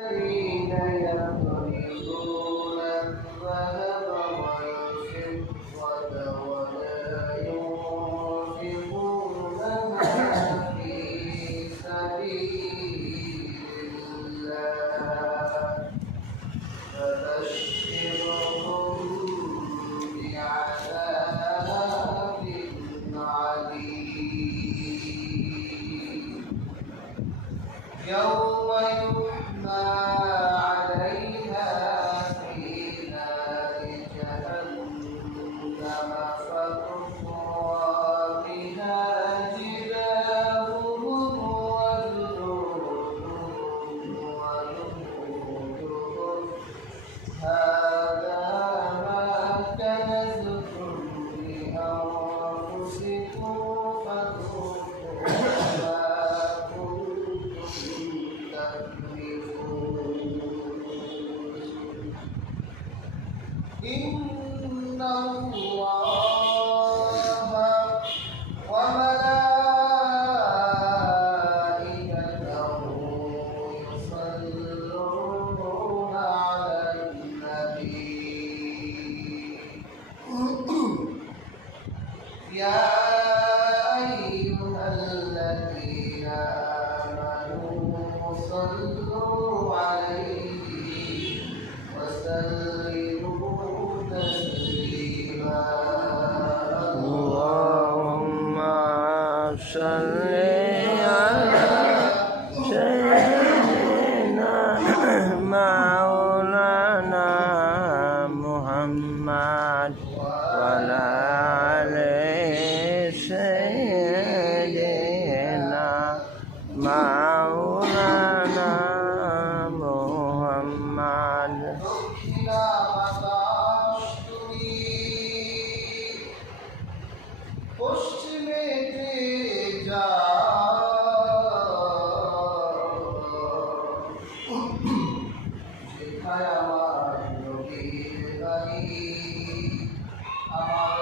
الذين يقرضون الذهب والفضة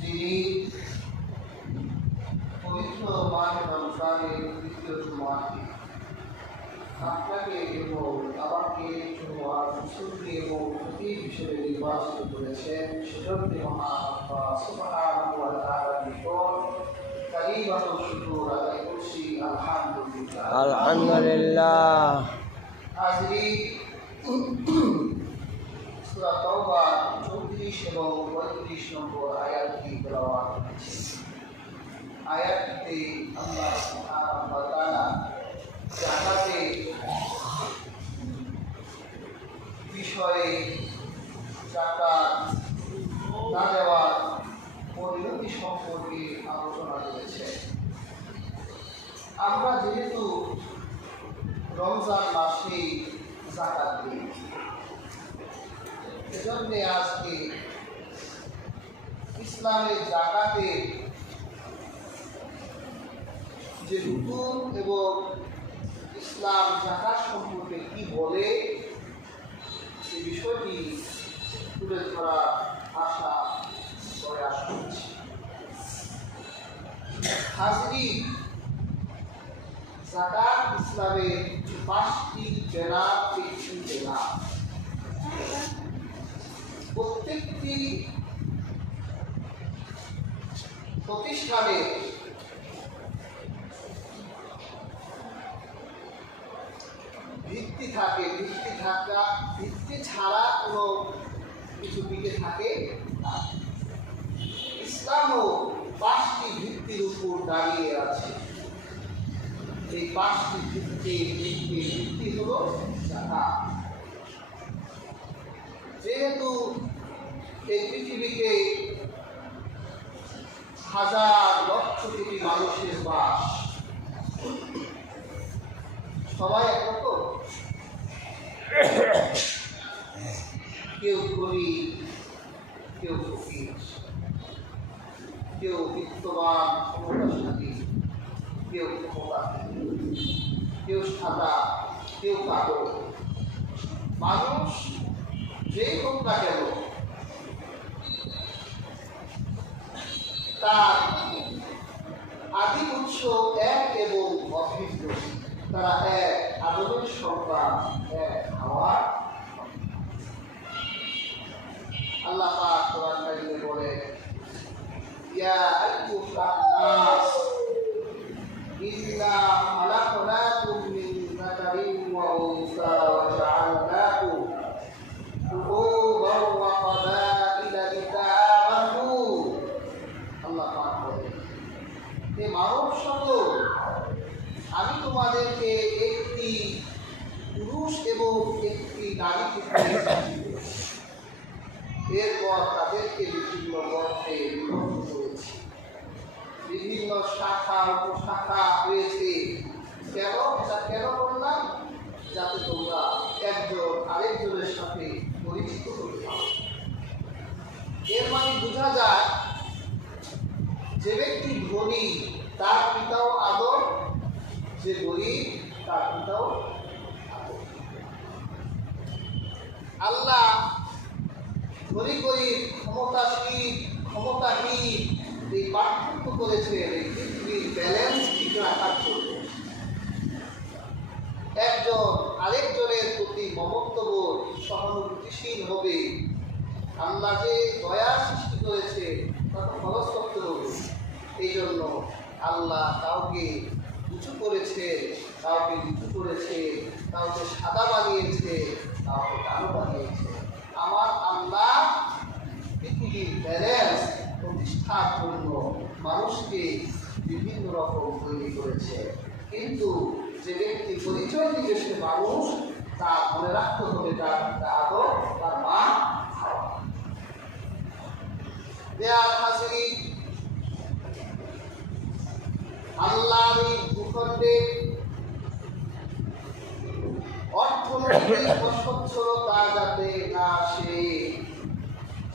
যিনি পবিত্র রমজানের তৃতীয় জুমাকে আপনাকে এবং আমাকে জুমার সুসুকে এবং প্রতীক হিসেবে নির্বাচিত করেছেন সেজন্য আলহামদুলিল্লাহ সূরা তাওবা 34 এবং 35 নম্বর আয়াতটি তেলাওয়াত করেছি? আয়াতটিতে আল্লাহ সুবহানাহু বিষয়ে জাকাত না দেওয়ার পরিণতি সম্পর্কে আলোচনা করেছে। আমরা যেহেতু রমজান মাসে জাকাত আজকে ইসলামের যে এবং ইসলাম জাকাত সম্পর্কে কি বলে, সে বিষয়টি তুলে ধরা আশা করে আসা হচ্ছে হাজরি জাকাত ইসলামের পাঁচটি জেনার একটি জেনা প্রত্যেকটি প্রতিষ্ঠানে ভিত্তি থাকে, ভিত্তি থাকা, ভিত্তি ছাড়া কোনো কিছু দিকে থাকে না। ইসলামও পাঁচটি ভিত্তির উপর দাঁড়িয়ে আছে। এই পাঁচটি যেহেতু এই পৃথিবীতে হাজার লক্ষ কোটি মানুষের বাস, সবাই একরকম কেউ গরিব কেউ ফকির, কেউ বিত্তবান, ক্ষমতাশালী, কেউ ক্ষমতা কেউ সাদা, কেউ কালো মানুষ যেই হোক না কেন, তার আদি উৎস এক এবং অভিন্ন। তারা এক, আদমের সন্তান এক, হাওয়ার আল্লাহ পাক কোরআন কারিমে বলে ইয়া আইয়ুহান নাস। যাকারিন ওয়া উনসা ওয়া জাআলনাকুম শুউবান ওয়া ক্বাবাইলা লিতাআরাফু আল্লাহ পাক বলে হে মানব আমি তোমাদেরকে একটি পুরুষ এবং একটি নারী থেকে এরপর তাদেরকে বিভিন্ন মধ্যে বিভক্ত বিভিন্ন শাখা, উপশাখা হয়েছে কেন? এটা কেন করলাম যাতে তোমরা একজন আরেকজনের সাথে পরিচিত হতে পারো। এর মানে বোঝা যায়, যে ব্যক্তি ধনী, তার পিতাও আদর, যে গরিব, তার পিতাও আল্লাহ ধনী, গরিব, ক্ষমতাশীল, ক্ষমতাহীন পার্থক্য করেছে এই ব্যালেন্স ঠিক রাখার জন্য। একজন আরেকজনের প্রতি মমত্ববোধ সহানুভূতিশীল হবে। আল্লাহ যে দয়া সৃষ্টি করেছে এই জন্য আল্লাহ কাউকে উঁচু করেছে, কাউকে নিচু করেছে, কাউকে সাদা বানিয়েছে, কাউকে কালো বানিয়েছে। আমার আল্লাহ পৃথিবীর ব্যালেন্স মানুষকে বিভিন্ন রকম তৈরি করেছে। কিন্তু যে ব্যক্তি পরিচয় দিবে সে মানুষ, তার মনে রাখতে হবে তার তার মা অর্থনৈতিক অসচ্ছলতা যাতে না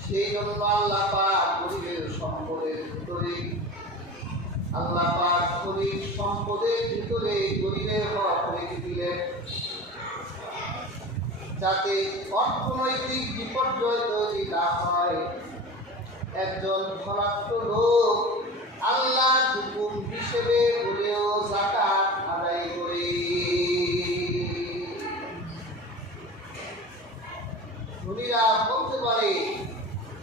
সেই জন্য আল্লাহ পাক গরিবের সম্পদের ভিতরে, আল্লাহ পাক গরিব সম্পদের ভিতরে গরিবের হক রেখে দিলেন। যাতে অর্থনৈতিক বিপর্যয় তৈরি না হয়। একজন ধনাত্ম লোক আল্লাহ হুকুম হিসেবে বলেও জাকাত আদায় করে। ধনীরা বলতে পারে জাকাত দিব কেন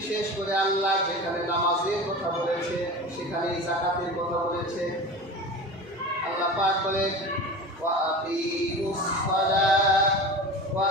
বিশেষ করে আল্লাহ যেখানে নামাজের কথা বলেছে সেখানে জাকাতের কথা বলেছে। আল্লাহ পাক বলেন, ওয়া আকিমুস সালাত ওয়া